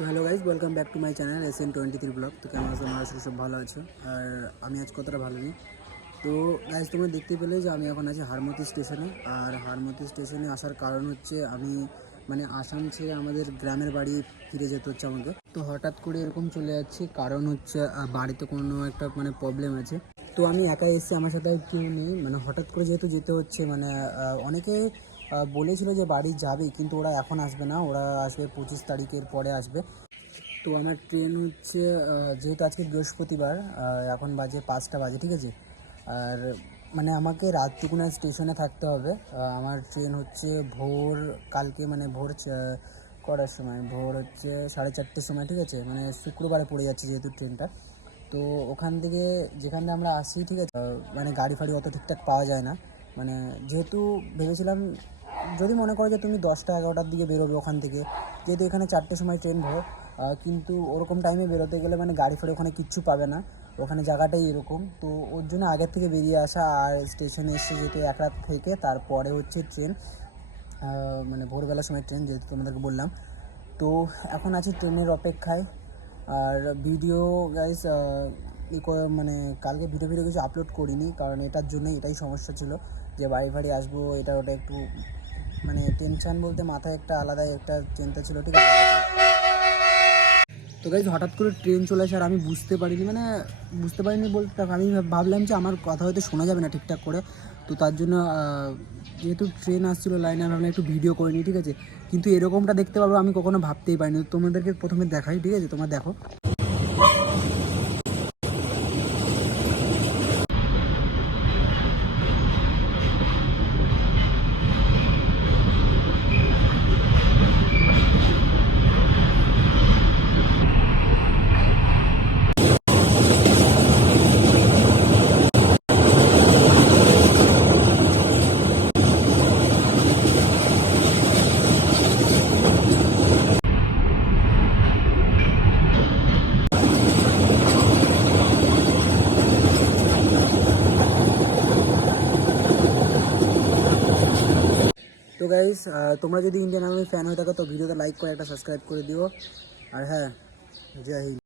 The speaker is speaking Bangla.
তো hello guys, welcome back to my channel SN23 blog. তো কেমন আছো? আমার আসলে সব ভালো আছো, আর আমি আজ কতটা ভালো নেই। তো গাইজ, তোমরা দেখতে পেলে যে আমি এখন আছি হারমতি স্টেশনে। আর হারমতি স্টেশনে আসার কারণ হচ্ছে আমি আসাম ছেড়ে আমাদের গ্রামের বাড়ি ফিরে যেতে হচ্ছে আমাকে। তো হঠাৎ করে এরকম চলে যাচ্ছি, কারণ হচ্ছে বাড়িতে কোনো একটা প্রবলেম আছে। তো আমি একাই এসেছি, আমার সাথে কেউ নেই। হঠাৎ করে যেহেতু যেতে হচ্ছে, অনেকে বলেছিল যে বাড়ি যাবে, কিন্তু ওরা এখন আসবে না, ওরা আসবে 25 তারিখের পরে আসবে। তো আমার ট্রেন হচ্ছে, যেহেতু আজকে বৃহস্পতিবার, এখন বাজে 5টা বাজে, ঠিক আছে। আর আমাকে রাতটুকুনা স্টেশনে থাকতে হবে। আমার ট্রেন হচ্ছে ভোর কালকে, ভোর কটার সময়, ভোর হচ্ছে 4:30-র সময়, ঠিক আছে। শুক্রবারে পড়ে যাচ্ছে যেহেতু ট্রেনটা। তো ওখান থেকে যেখান থেকে আমরা আসি, ঠিক আছে, গাড়ি ফাড়ি অত ঠিকঠাক পাওয়া যায় না। যেহেতু ভেবেছিলাম, যদি মনে করো যে তুমি 10টা-11টার দিকে বেরোবে ওখান থেকে, যেহেতু এখানে 4টের সময় ট্রেন ভোর, কিন্তু ওরকম টাইমে বেরোতে গেলে গাড়ি ফাড়ি ওখানে কিচ্ছু পাবে না, ওখানে জায়গাটাই এরকম। তো ওর জন্য আগের থেকে বেরিয়ে আসা, আর স্টেশনে এসে যেহেতু এক রাত থেকে তারপরে হচ্ছে ট্রেন, ভোরবেলার সময় ট্রেন, যেহেতু তোমাদেরকে বললাম। তো এখন আছি ট্রেনের অপেক্ষায়। আর ভিডিও গাইস, কালকে ভিডিও কিছু আপলোড করিনি, কারণ এটার জন্যই, এটাই সমস্যা ছিল যে বাড়ি ফাড়ি আসবো, এটা ওটা একটু টেনশান বলতে মাথায় একটা আলাদাই একটা চিন্তা ছিল, ঠিক আছে। তো গাইজ, হঠাৎ করে ট্রেন চলে আসে, আর আমি বুঝতে পারিনি বলতে আমি ভাবলাম যে আমার কথা হয়তো শোনা যাবে না ঠিকঠাক করে। তো তার জন্য যেহেতু ট্রেন আসছিলো লাইনে, আমি ভাবলাম একটু ভিডিও করে নিই, ঠিক আছে। কিন্তু এরকমটা দেখতে পারবো আমি কখনো ভাবতেই পারিনি। তোমাদেরকে প্রথমে দেখাই, ঠিক আছে, তোমরা দেখো। তো গাইস, তোমরা যদি ইন্ডিয়ান আর্মির ফ্যান হয়ে থাকো, তো ভিডিওতে লাইক করে একটা সাবস্ক্রাইব করে দিও। আর হ্যাঁ, জয় হিন্দ।